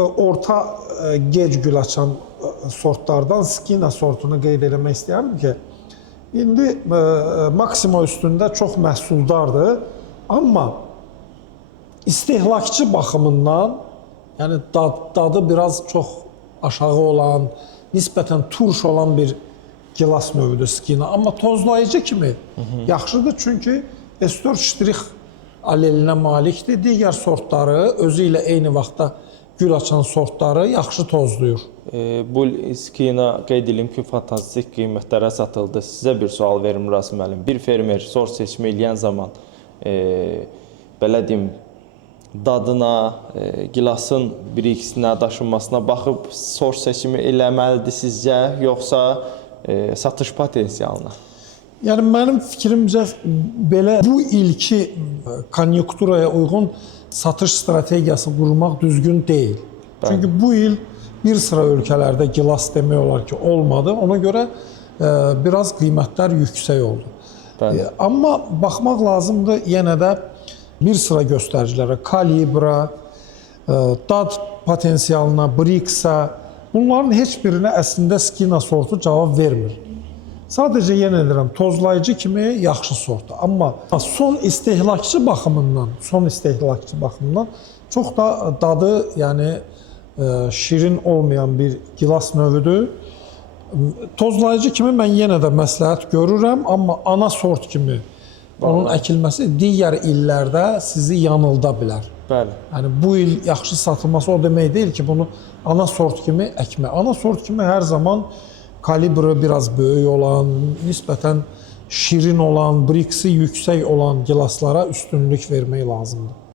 orta gec gül açan sortlardan Skina sortunu qeyd etmək istəyərdim ki, indi Maxima üstündə çox məhsuldardır, amma istehlakçı baxımından, yəni dadı biraz çox aşağı olan, nisbətən turş olan bir gilas növüdür Skina, amma tozlayıcı kimi yaxşıdır, çünki S4 ştrix alelinə malikdir. Digər sortları, özü ilə eyni vaxtda gül açan sortları yaxşı tozluyur. Bu Skina qeyd edim ki, fantastik qiymətlərə satıldı. Sizə bir sual verim Rasim müəllim. Bir fermer sort seçimi eləyən zaman belə deyim, dadına, gilasın bir-ikisinə, daşınmasına baxıb sort seçimi eləməlidir sizcə, yoxsa satış potensialına? Yəni mənim fikrimcə belə bu ilki konjunkturaya uyğun satış strategiyası qurmaq düzgün deyil. Çünki bu il bir sıra ölkələrdə gilas demək olar ki, olmadı. Ona görə biraz qiymətlər yüksək oldu. Amma baxmaq lazımdır yenə də bir sıra göstəricilərə, kalibra, dad potensialına, Brix-a, bunların heç birinə əslində Skina sortu cavab vermir. Sadəcə yenə deyirəm, tozlayıcı kimi yaxşı sortdur. Amma son istehlakçı baxımından çox da dadı, yəni şirin olmayan bir gilas növüdür. Tozlayıcı kimi mən yenə də məsləhət görürəm, amma ana sort kimi onun əkilməsi digər illərdə sizi yanılda bilər. Bəli. Yəni bu il yaxşı satılması o demək deyil ki, bunu ana sort kimi əkmə. Ana sort kimi hər zaman kalibri biraz böyük olan, nisbətən şirin olan, Brix-i yüksək olan gilaslara üstünlük vermək lazımdır.